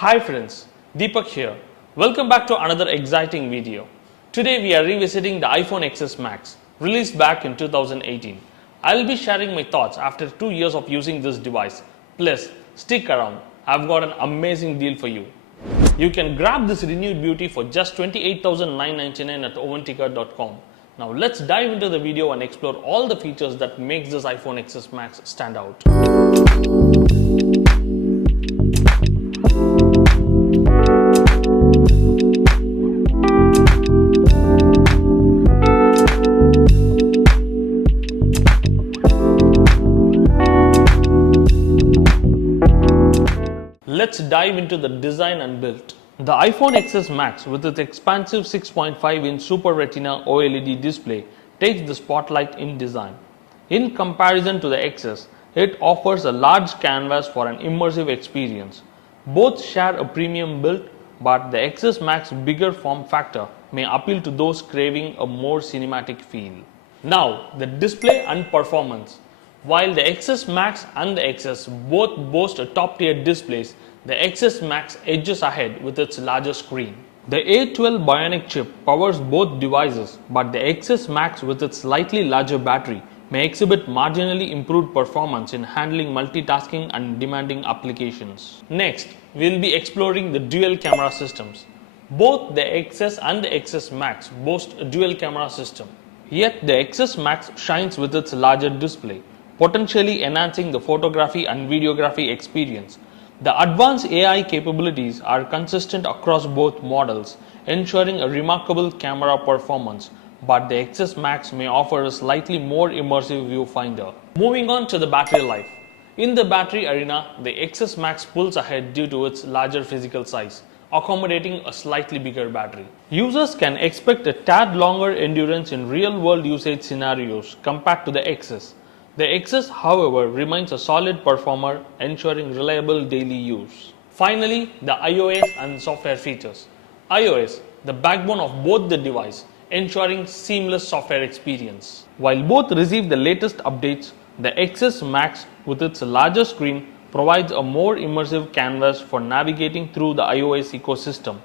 Hi friends, Deepak here. Welcome back to another exciting video. Today we are revisiting the iPhone XS Max, released back in 2018. I'll be sharing my thoughts after 2 years of using this device. Plus, stick around, I've got an amazing deal for you. You can grab this renewed beauty for just $28,999 at Ovantica.com. Now let's dive into the video and explore all the features that makes this iPhone XS Max stand out. Let's dive into the design and build. The iPhone XS Max with its expansive 6.5-inch Super Retina OLED display takes the spotlight in design. In comparison to the XS, it offers a large canvas for an immersive experience. Both share a premium build, but the XS Max bigger form factor may appeal to those craving a more cinematic feel. Now, the display and performance. While the XS Max and the XS both boast a top-tier displays, the XS Max edges ahead with its larger screen. The A12 Bionic chip powers both devices, but the XS Max with its slightly larger battery may exhibit marginally improved performance in handling multitasking and demanding applications. Next, we'll be exploring the dual camera systems. Both the XS and the XS Max boast a dual camera system. Yet the XS Max shines with its larger display, potentially enhancing the photography and videography experience. The advanced AI capabilities are consistent across both models, ensuring a remarkable camera performance, but the XS Max may offer a slightly more immersive viewfinder. Moving on to the battery life. In the battery arena, the XS Max pulls ahead due to its larger physical size, accommodating a slightly bigger battery. Users can expect a tad longer endurance in real-world usage scenarios compared to the XS. The XS, however, remains a solid performer, ensuring reliable daily use. Finally, the iOS and software features. iOS, the backbone of both the device, ensuring seamless software experience. While both receive the latest updates, the XS Max, with its larger screen, provides a more immersive canvas for navigating through the iOS ecosystem.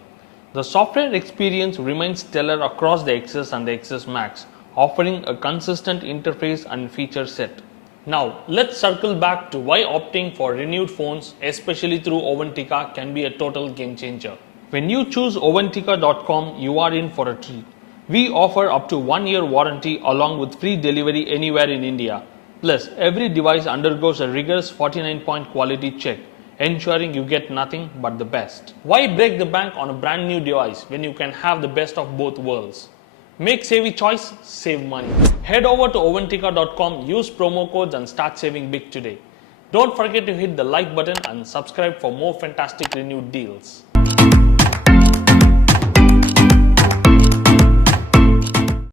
The software experience remains stellar across the XS and the XS Max, offering a consistent interface and feature set. Now, let's circle back to why opting for renewed phones, especially through Ovantica, can be a total game changer. When you choose Ovantica.com, you are in for a treat. We offer up to 1-year warranty along with free delivery anywhere in India. Plus, every device undergoes a rigorous 49-point quality check, ensuring you get nothing but the best. Why break the bank on a brand new device when you can have the best of both worlds? Make savvy choice, save money. Head over to Ovantica.com, use promo codes and start saving big today. Don't forget to hit the like button and subscribe for more fantastic renewed deals.